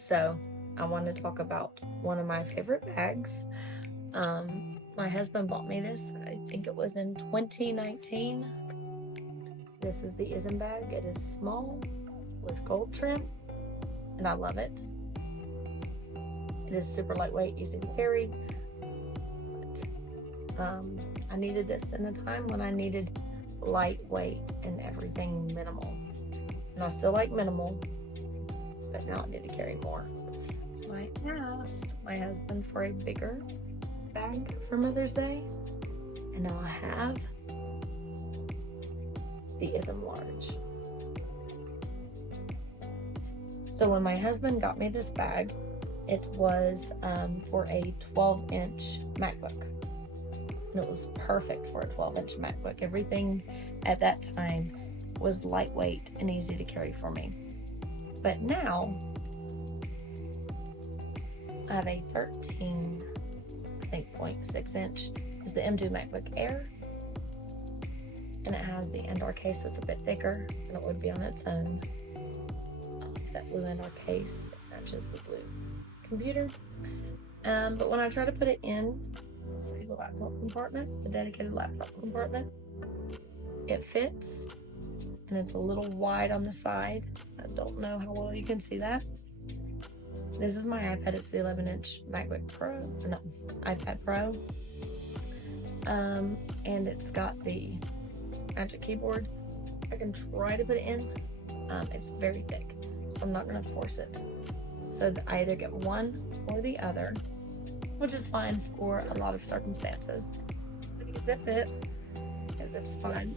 So I want to talk about one of my favorite bags. My husband bought me this, I think it was in 2019. This is the ISM bag. It is small with gold trim, and I love it. It is super lightweight, easy to carry. I needed this in a time when I needed lightweight and everything minimal. And I still like minimal, but now I need to carry more. So I asked my husband for a bigger bag for Mother's Day, and now I have the ISM large. So when my husband got me this bag, it was for a 12-inch MacBook. And it was perfect for a 12-inch MacBook. Everything at that time was lightweight and easy to carry for me. But now I have a 0.6 inch is the M2 MacBook Air, and it has the indoor case, so it's a bit thicker than it would be on its own. That blue indoor case matches the blue computer. But when I try to put it in, say, the laptop compartment, the dedicated laptop compartment, it fits, and it's a little wide on the side. I don't know how well you can see that. This is my iPad. It's the 11-inch MacBook Pro, no, iPad Pro. And it's got the Magic Keyboard. I can try to put it in. It's very thick, so I'm not gonna force it. So I either get one or the other, which is fine for a lot of circumstances. When you zip it, it zips fine.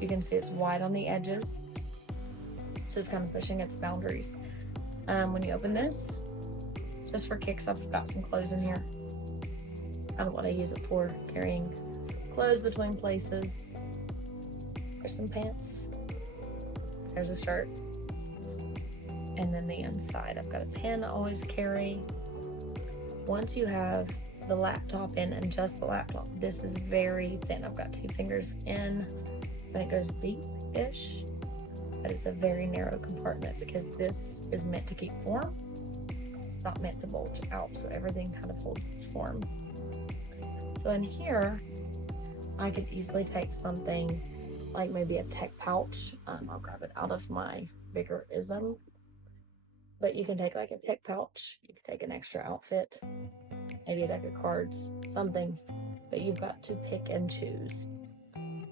You can see it's wide on the edges, so it's kind of pushing its boundaries. When you open this, just for kicks, I've got some clothes in here. I don't want to use it for carrying clothes between places. There's some pants. There's a shirt. And then the inside, I've got a pen I always carry. Once you have the laptop in, and just the laptop, this is very thin. I've got 2 fingers in, and it goes deep-ish, but it's a very narrow compartment because this is meant to keep form. It's not meant to bulge out, so everything kind of holds its form. So in here, I could easily take something like maybe a tech pouch. I'll grab it out of my bigger ISM. But you can take like a tech pouch, you can take an extra outfit, maybe a deck of cards, something, but you've got to pick and choose.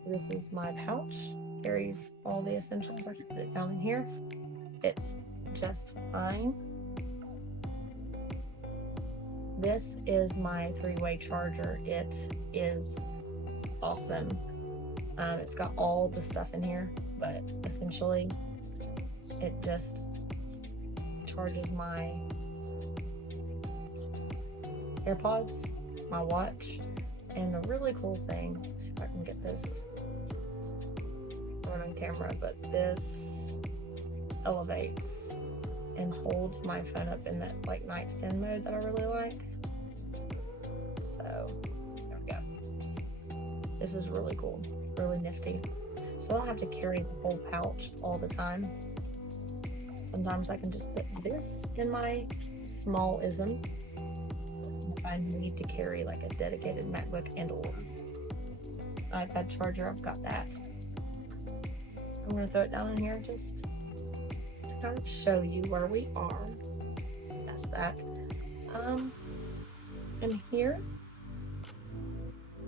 This is my pouch, carries all the essentials. I can put it down in here. It's just fine. This is my 3-way charger. It is awesome. It's got all the stuff in here, but essentially it just charges my AirPods, my watch, and the really cool thing, let's see if I can get this on camera, but this elevates and holds my phone up in that like nightstand mode that I really like. So there we go. This is really cool, really nifty. So I don't have to carry the whole pouch all the time. Sometimes I can just put this in my small ISM. If I need to carry like a dedicated MacBook and or iPad charger, I've got that. I'm gonna throw it down in here just to kind of show you where we are. So that's that. And here,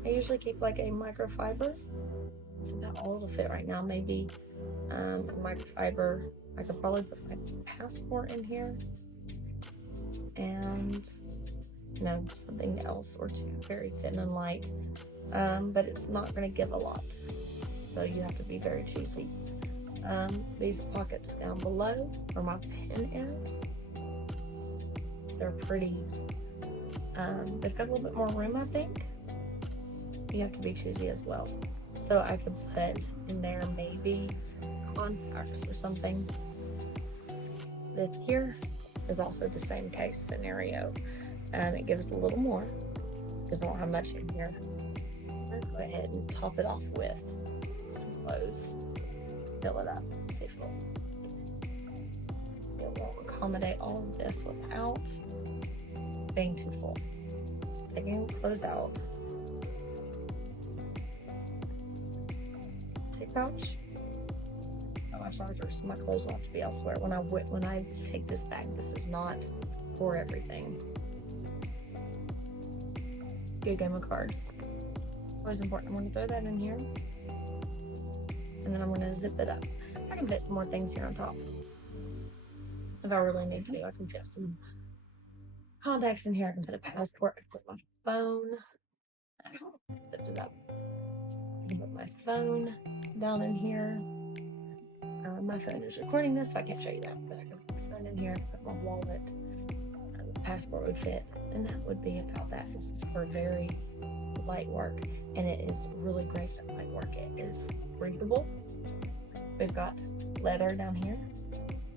I usually keep like a microfiber. It's about all it'll fit right now. Maybe a microfiber. I could probably put my passport in here and something else or two, very thin and light, but it's not going to give a lot, so you have to be very choosy. These pockets down below where my pen is, they're pretty, they've got a little bit more room, I think. You have to be choosy as well. So I could put in there maybe some contacts or something. This here is also the same case scenario. It gives a little more because I don't have much in here. I'm gonna go ahead and top it off with some clothes. Fill it up. See if it'll accommodate all of this without being too full. So taking the clothes out. Take pouch. My chargers, so my clothes will have to be elsewhere. When I take this bag, this is not for everything. Good game of cards. Always important. I'm going to throw that in here, and then I'm going to zip it up. I can fit some more things here on top if I really need to. I can fit some contacts in here. I can put a passport. I can put my phone. Zip it up. I can put my phone down in here. My phone is recording this, so I can't show you that, but I can put my phone in here, put my wallet, the passport would fit, and that would be about that. This is for very light work, and it is really great at light work. It is breathable. We've got leather down here,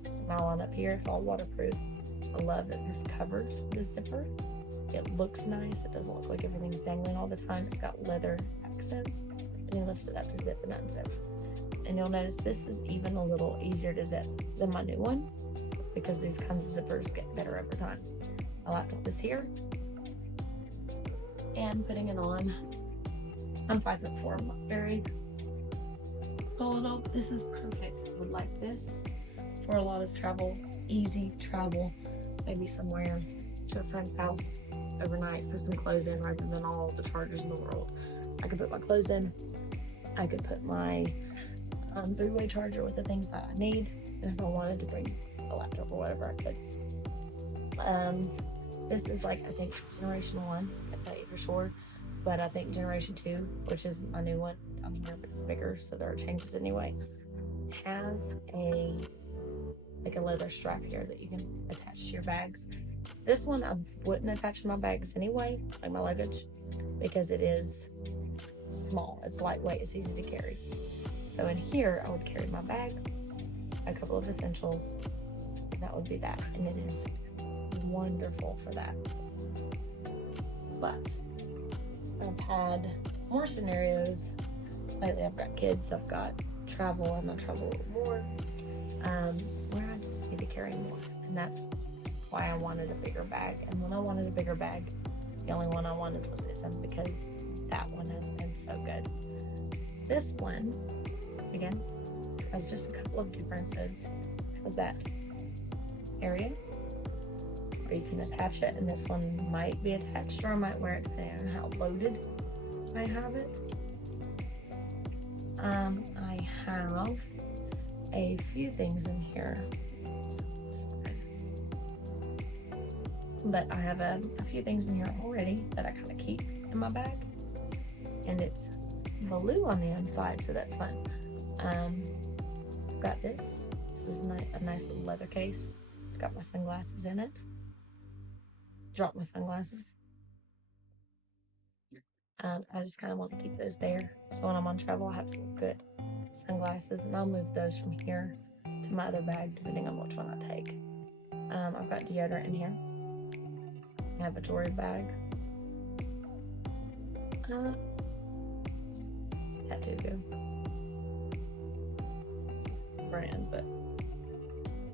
some nylon up here. It's all waterproof. I love that this covers the zipper. It looks nice. It doesn't look like everything's dangling all the time. It's got leather accents, and you lift it up to zip and unzip. And you'll notice this is even a little easier to zip than my new one, because these kinds of zippers get better over time. My laptop is here, and putting it on. I'm 5'4". I'm not very tall. This is perfect. I would like this for a lot of travel, easy travel, maybe somewhere to a friend's house overnight, put some clothes in rather than all the chargers in the world. I could put my clothes in. I could put my 3-way charger with the things that I need, and if I wanted to bring a laptop or whatever, I could. This is like, I think, generation 1, I can't tell you for sure, but I think generation 2, which is my new one down here, but it's bigger, so there are changes anyway, has a leather strap here that you can attach to your bags. This one I wouldn't attach to my bags anyway, like my luggage, because it is small, it's lightweight, it's easy to carry. So in here, I would carry my bag, a couple of essentials, and that would be that. And it is wonderful for that. But I've had more scenarios lately. I've got kids, I've got travel, and I travel a little more, where I just need to carry more. And that's why I wanted a bigger bag. And when I wanted a bigger bag, the only one I wanted was ISM, because that one has been so good. This one, again, has just a couple of differences. It has that area where you can attach it, and this one might be attached, or I might wear it depending on how loaded I have it. I have a few things in here, but I have a few things in here already that I kind of keep in my bag, and it's blue on the inside, so that's fun. I've got this. This is a nice little leather case. It's got my sunglasses in it. Dropped my sunglasses. I just kind of want to keep those there, so when I'm on travel, I have some good sunglasses, and I'll move those from here to my other bag depending on which one I take. I've got deodorant in here. I have a jewelry bag. Tattoo brand, but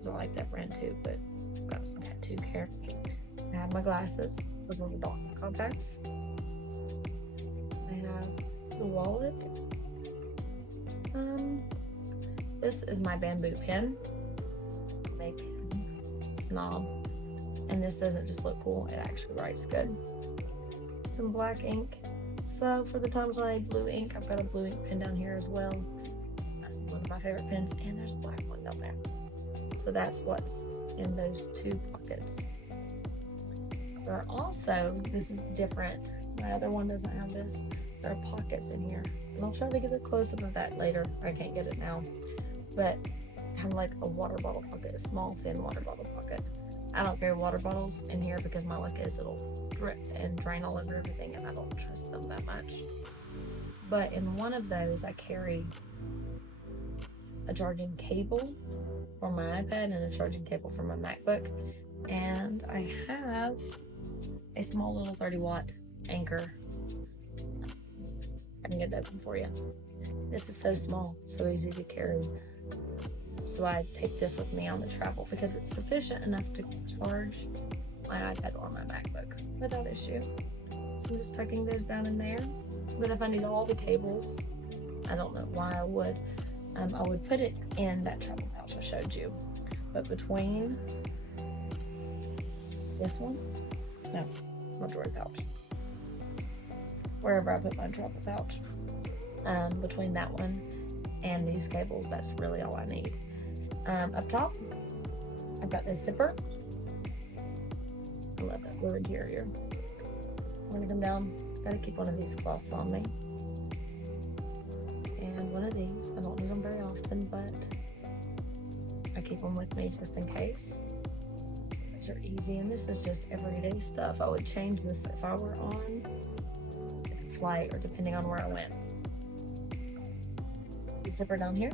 I like that brand too, but I've got some tattoo care. I have my glasses. Those are the dark contacts. I have the wallet. This is my bamboo pen. My pen snob. And this doesn't just look cool, it actually writes good. Some black ink. So for the times when I need blue ink, I've got a blue ink pen down here as well. One of my favorite pens, and there's a black one down there. So that's what's in those 2 pockets. There are also, this is different, my other one doesn't have this, there are pockets in here. And I'll try to get a close-up of that later. I can't get it now. But kind of like a water bottle pocket, a small, thin water bottle pocket. I don't carry water bottles in here because my luck is it'll drip and drain all over everything, and I don't trust them that much. But in one of those, I carry a charging cable for my iPad and a charging cable for my MacBook. And I have a small little 30-watt anchor. I can get that one for you. This is so small, so easy to carry. do I take this with me on the travel, because it's sufficient enough to charge my iPad or my MacBook without issue. So I'm just tucking those down in there. But if I need all the cables, I don't know why I would put it in that travel pouch I showed you. But between this one, no, it's my drawer pouch, wherever I put my travel pouch, between that one and these cables, that's really all I need. Up top, I've got this zipper. I love that blue interior. I'm gonna come down, gotta keep one of these cloths on me. And one of these, I don't need them very often, but I keep them with me just in case. These are easy, and this is just everyday stuff. I would change this if I were on a flight or depending on where I went. The zipper down here,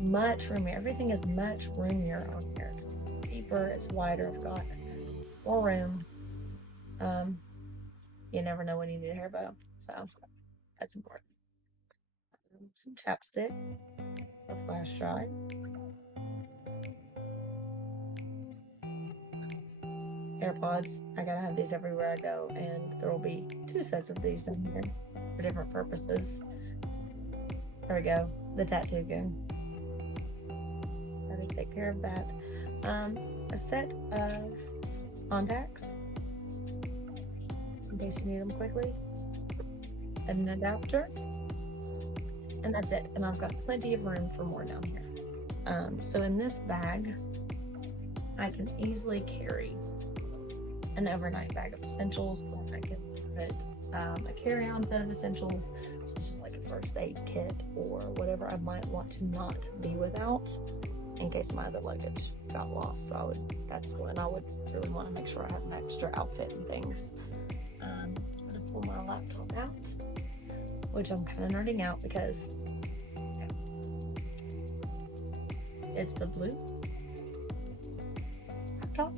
much roomier. Everything is much roomier on here. It's deeper, it's wider. I've got more room. You never know when you need a hair bow, so that's important. Some chapstick, a flash drive, AirPods. I gotta have these everywhere I go, and there will be 2 sets of these down here for different purposes. There we go, the tattoo gun. Gotta take care of that. A set of contacts in case you need them quickly, an adapter, and that's it. And I've got plenty of room for more down here. So in this bag, I can easily carry an overnight bag of essentials. I can put a carry-on set of essentials, such as like a first aid kit or whatever I might want to not be without in case my other luggage got lost. So that's when I would really want to make sure I have an extra outfit and things. I'm gonna pull my laptop out, which I'm kind of nerding out because it's the blue laptop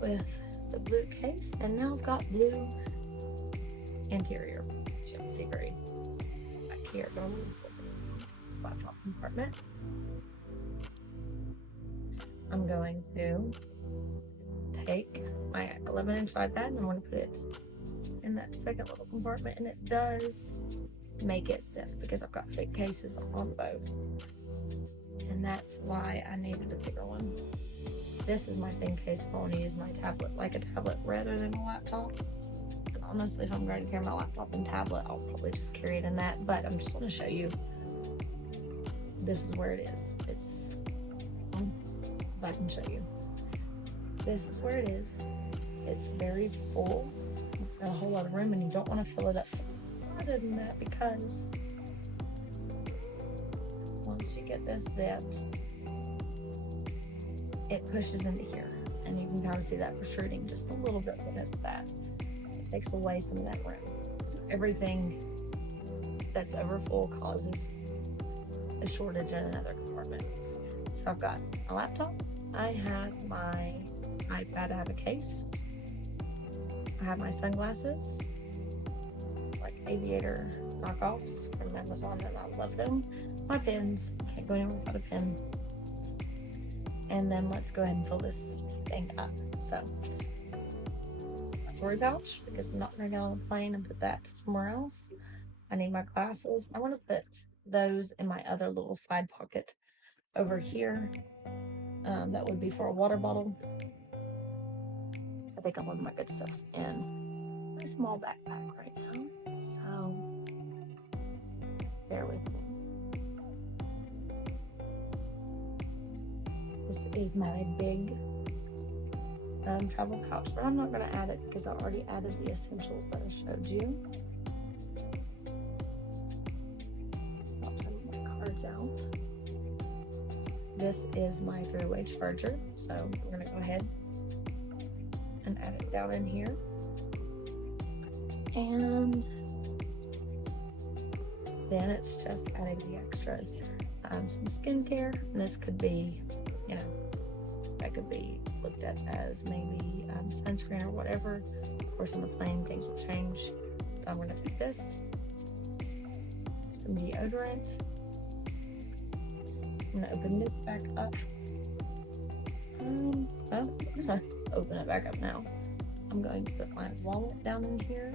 with the blue case, and now I've got blue interior, which you can see very back here. Normally this laptop compartment. I'm going to take my 11-inch iPad and I'm going to put it in that second little compartment, and it does make it stiff because I've got thick cases on both, and that's why I needed a bigger one. This is my thin case if I want to use my tablet like a tablet rather than a laptop. And honestly, if I'm going to carry my laptop and tablet, I'll probably just carry it in that, but I'm just going to show you this is where it is. It's if I can show you, this is where it is. It's very full, got a whole lot of room, and you don't want to fill it up farther than that because once you get this zipped, it pushes into here, and you can kind of see that protruding just a little bit because of that. It takes away some of that room. So everything that's over full causes a shortage in another compartment. So I've got my laptop, I have my iPad, I have a case, I have my sunglasses, like aviator knockoffs from Amazon, and I love them. My pens, can't go anywhere without a pen. And then let's go ahead and fill this thing up. So, my jewelry pouch, because I'm not going to get on a plane and put that somewhere else. I need my glasses. I want to put those in my other little side pocket over here. That would be for a water bottle. I think all of my good stuff's in my small backpack right now. So, bear with me. This is my big travel pouch, but I'm not going to add it because I already added the essentials that I showed you. Pop some of my cards out. This is my 3-way charger, so we're going to go ahead and add it down in here. And then it's just adding the extras. Some skincare, and this could be, you know, that could be looked at as maybe sunscreen or whatever. Of course, on the plane, things will change. I'm going to take this, some deodorant, I'm gonna open this back up. I'm gonna open it back up now. I'm going to put my wallet down in here.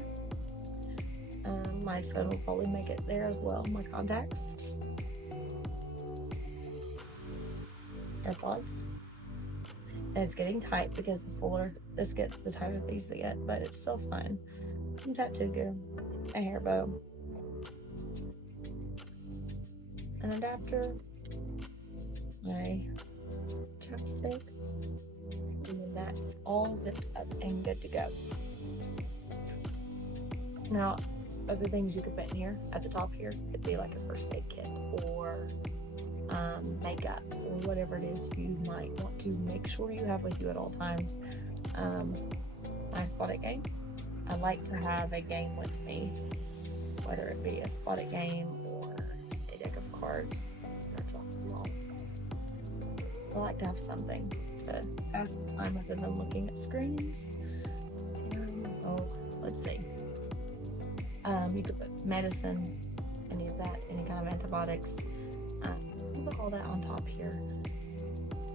My phone will probably make it there as well. My contacts, AirPods. And it's getting tight because the fuller this gets, the tighter these get, but it's still fine. Some tattoo gear, a hair bow, an adapter, my chapstick, and then that's all zipped up and good to go. Now, other things you could put in here at the top here could be like a first aid kit or makeup or whatever it is you might want to make sure you have with you at all times. My spot it game. I like to have a game with me, whether it be a spot it game or a deck of cards. I like to have something to pass the time other than looking at screens. Let's see. You could put medicine, any of that, any kind of antibiotics. Put all that on top here.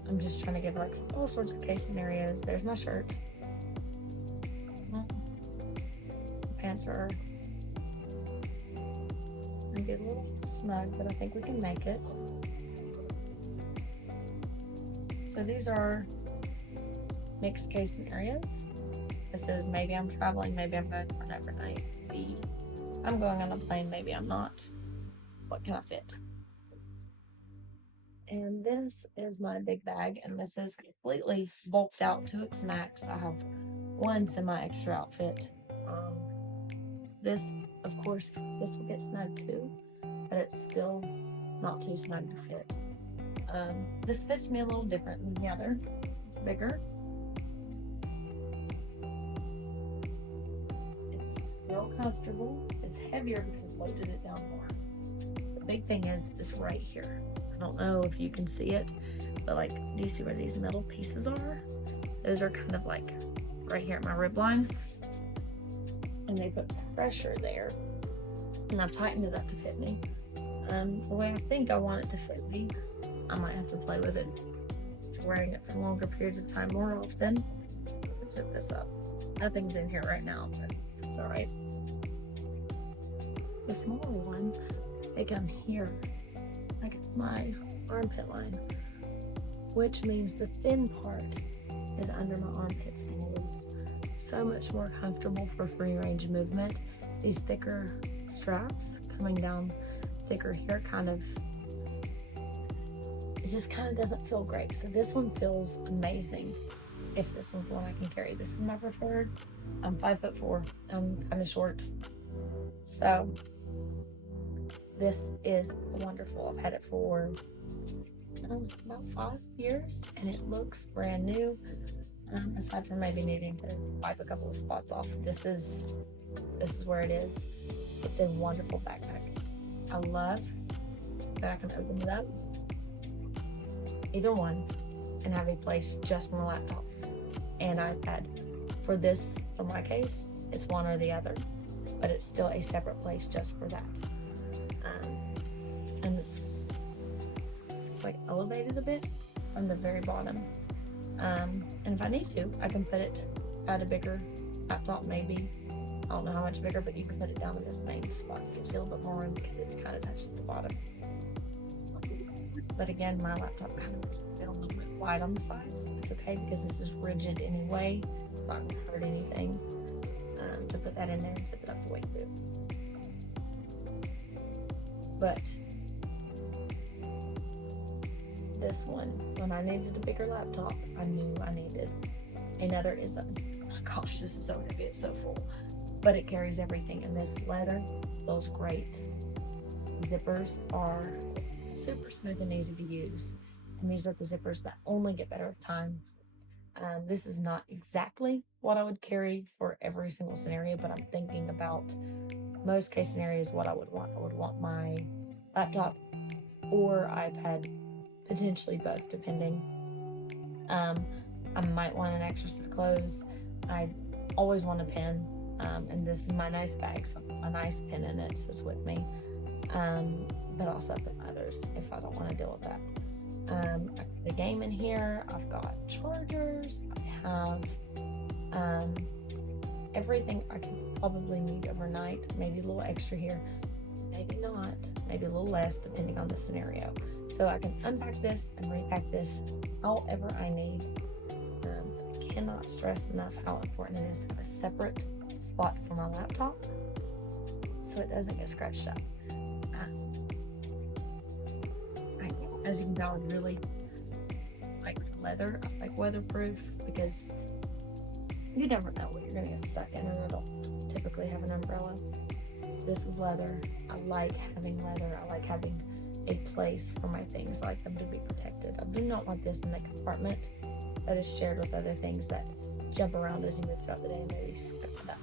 I'm just trying to give like all sorts of case scenarios. There's my shirt. Pants are gonna get a little snug, but I think we can make it. So these are mixed case scenarios. This is maybe I'm traveling, maybe I'm going for an overnight. Maybe I'm going on a plane, maybe I'm not. What can I fit? And this is my big bag, and this is completely bulked out to its max. I have one semi-extra outfit. This, of course, this will get snug too, but it's still not too snug to fit. This fits me a little different than the other. It's bigger. It's still comfortable. It's heavier because I've loaded it down more. The big thing is this right here. I don't know if you can see it, but like, do you see where these metal pieces are? Those are kind of like right here at my rib line. And they put pressure there. And I've tightened it up to fit me. The way I think I want it to fit me, I might have to play with it. If you're wearing it for longer periods of time more often, zip this up. Nothing's in here right now, but it's all right. The smaller one, they come here, like my armpit line, which means the thin part is under my armpits, and it is so much more comfortable for free range movement. These thicker straps coming down thicker here it just kind of doesn't feel great. So this one feels amazing if this one's the one I can carry. This is my preferred. I'm 5'4". I'm kind of short. So this is wonderful. I've had it for about 5 years and it looks brand new. Aside from maybe needing to wipe a couple of spots off, this is where it is. It's a wonderful backpack. I love that I can open it up, either one, and have a place just for my laptop and iPad. For my case, it's one or the other, but it's still a separate place just for that. And it's like elevated a bit on the very bottom. And if I need to, I can put it at a bigger laptop, maybe. I don't know how much bigger, but you can put it down in this main spot. It gives you a little bit more room because it kind of touches the bottom. But again, my laptop kind of makes it feel a little bit wide on the sides. It's okay because this is rigid anyway. It's not going to hurt anything to put that in there and zip it up the way through. But this one, when I needed a bigger laptop, I knew I needed another ISM. Oh my gosh, this is so heavy, it's so full. But it carries everything, and this leather feels great. Zippers are super smooth and easy to use, and these are the zippers that only get better with time. This is not exactly what I would carry for every single scenario, but I'm thinking about most case scenarios what I would want. I would want my laptop or iPad, potentially both, depending. I might want an extra set of clothes. I always want a pen, and this is my nice bag, so a nice pen in it, so it's with me. But also put others if I don't want to deal with that. I got the game in here. I've got chargers. I have everything I could probably need overnight. Maybe a little extra here, maybe not, maybe a little less depending on the scenario. So I can unpack this and repack this however I need. Cannot stress enough how important it is to have a separate spot for my laptop so it doesn't get scratched up. As you can tell, I really like leather. I like weatherproof because you never know what you're going to get stuck in, and I don't typically have an umbrella. This is leather. I like having leather. I like having a place for my things. I like them to be protected. I do not want this in the compartment that is shared with other things that jump around as you move throughout the day and maybe scuff it up.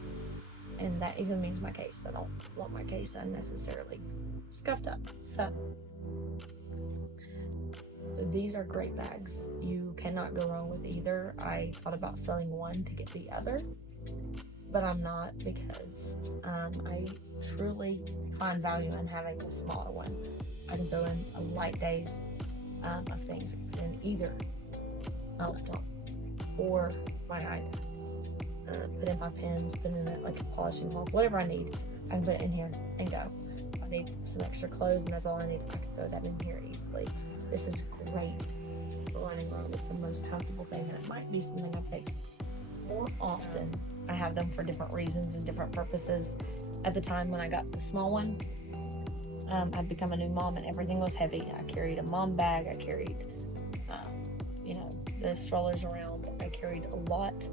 And that even means my case. I don't want my case unnecessarily scuffed up. So these are great bags. You cannot go wrong with either. I thought about selling one to get the other, but I'm not, because I truly find value in having the smaller one. I can throw in a light days of things. I can put in either my laptop or my iPad. Put in my pens, put in it like a polishing cloth, whatever I need, I can put it in here and go. If I need some extra clothes and that's all I need, I can throw that in here easily. This is great for running around. It's the most comfortable thing, and it might be something I take more often. I have them for different reasons and different purposes. At the time when I got the small one, I'd become a new mom and everything was heavy. I carried a mom bag. I carried, the strollers around. I carried a lot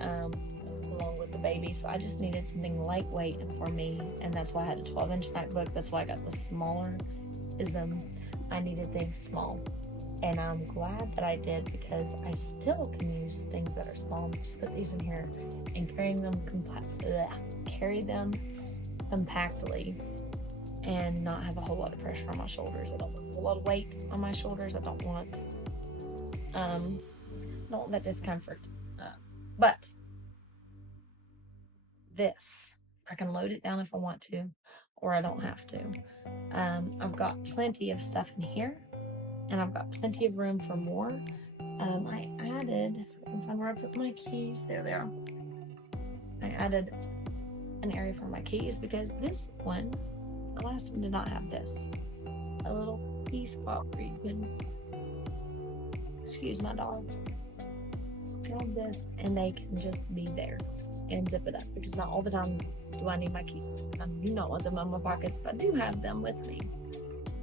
along with the baby. So I just needed something lightweight for me. And that's why I had a 12-inch MacBook. That's why I got the smaller ISM. I needed things small. And I'm glad that I did, because I still can use things that are small. Just put these in here and carry them compactly and not have a whole lot of pressure on my shoulders. I don't want a whole lot of weight on my shoulders. I don't want that discomfort. But this, I can load it down if I want to, or I don't have to. I've got plenty of stuff in here, and I've got plenty of room for more. I added, if I can find where I put my keys, there they are. I added an area for my keys because this one, the last one, did not have this. A little key spot where you can, excuse my dog, grab this and they can just be there and zip it up, because not all the time do I need my keys. I do not want them in my pockets, but I do have them with me,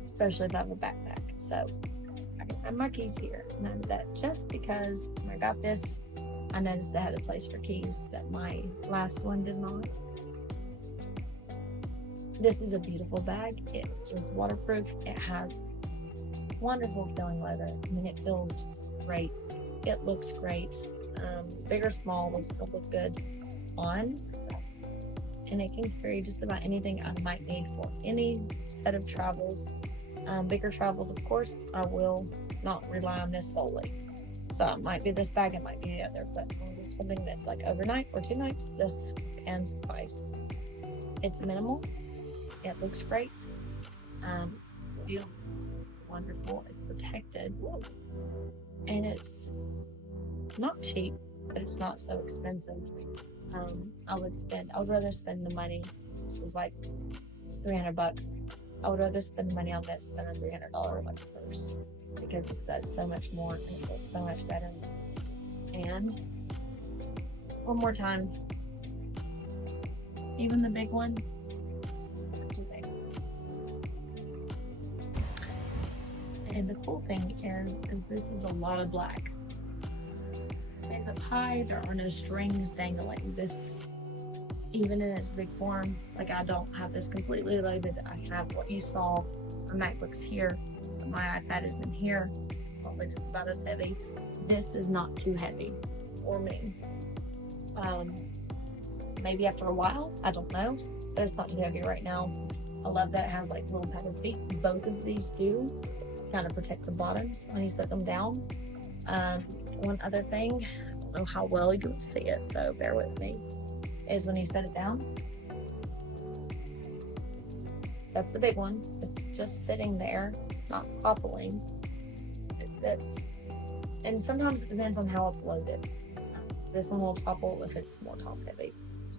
especially if I have a backpack. So I can have my keys here, and I did that just because when I got this, I noticed I had a place for keys that my last one did not. This is a beautiful bag. It is waterproof. It has wonderful feeling leather. I mean, it feels great. It looks great. Big or small, they still look good on. And it can carry just about anything I might need for any set of travels. Bigger travels, of course, I will not rely on this solely. So it might be this bag, it might be the other, but something that's like overnight or 2 nights, this can suffice. It's minimal. It looks great. Feels wonderful. It's protected. And it's not cheap, but it's not so expensive. I would rather spend the money. This was like $300. I would rather spend the money on this than a $300 like purse, because this does so much more and it feels so much better. And one more time, even the big one, it's too big. And the cool thing is this is a lot of black. It stays up high. There are no strings dangling. This, even in its big form, like I don't have this completely loaded. I have what you saw. My MacBook's here. My iPad is in here. Probably just about as heavy. This is not too heavy for me. Maybe after a while, I don't know, but it's not too heavy right now. I love that it has like little padded feet. Both of these do kind of protect the bottoms when you set them down. One other thing, I don't know how well you'll see it, so bear with me, is when you set it down. That's the big one. It's just sitting there. It's not toppling. It sits. And sometimes it depends on how it's loaded. This one will topple if it's more top heavy.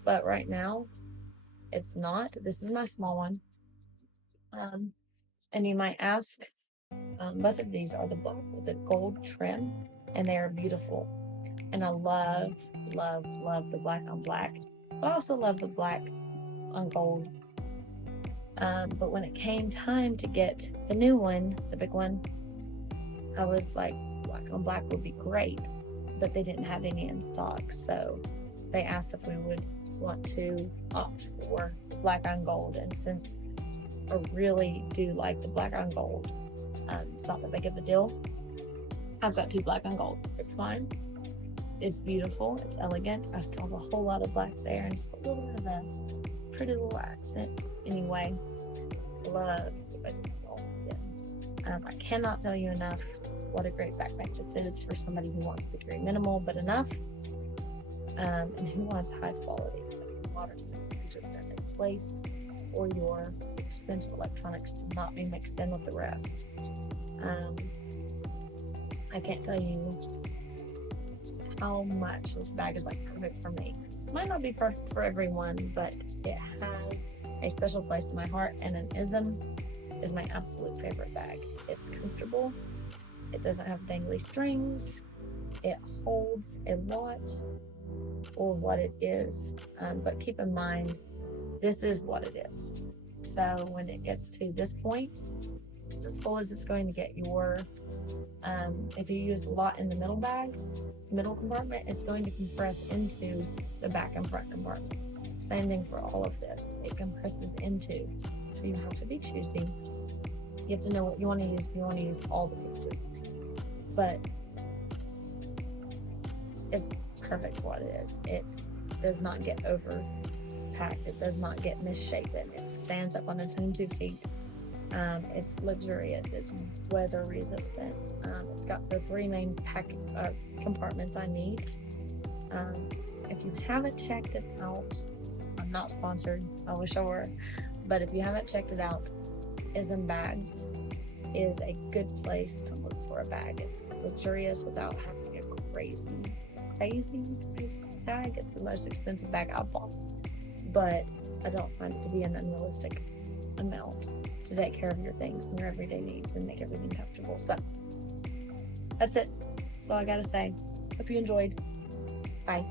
But right now, it's not. This is my small one. And you might ask, both of these are the black with the gold trim, and they are beautiful. And I love, love, love the black on black. But I also love the black on gold. But when it came time to get the new one, the big one, I was like, black on black would be great, but they didn't have any in stock. So they asked if we would want to opt for black on gold. And since I really do like the black on gold, it's not that big of a deal. I've got 2 black on gold. It's fine. It's beautiful. It's elegant. I still have a whole lot of black there and just a little bit of a pretty little accent. Anyway, love the way this is all in. I cannot tell you enough what a great backpack this is for somebody who wants to carry minimal but enough, and who wants high quality, water resistant in place, or your expensive electronics to not be mixed in with the rest. I can't tell you how much this bag is like perfect for me. It might not be perfect for everyone, but it has a special place in my heart, and an ISM is my absolute favorite bag. It's comfortable. It doesn't have dangly strings. It holds a lot for what it is. But keep in mind, this is what it is. So when it gets to this point, it's as full as it's going to get. If you use a lot in the middle bag, middle compartment, it's going to compress into the back and front compartment. Same thing for all of this. It compresses into. So you have to be choosy. You have to know what you want to use. You want to use all the pieces. But it's perfect for what it is. It does not get overpacked. It does not get misshapen. It stands up on its own 2 feet. It's luxurious. It's weather resistant. It's got the 3 main compartments I need. If you haven't checked it out, I'm not sponsored. I wish I were. But if you haven't checked it out, ISM Bags is a good place to look for a bag. It's luxurious without having a crazy price tag. It's the most expensive bag I've bought, but I don't find it to be an unrealistic amount to take care of your things and your everyday needs and make everything comfortable. So that's it. That's all I gotta say. Hope you enjoyed. Bye.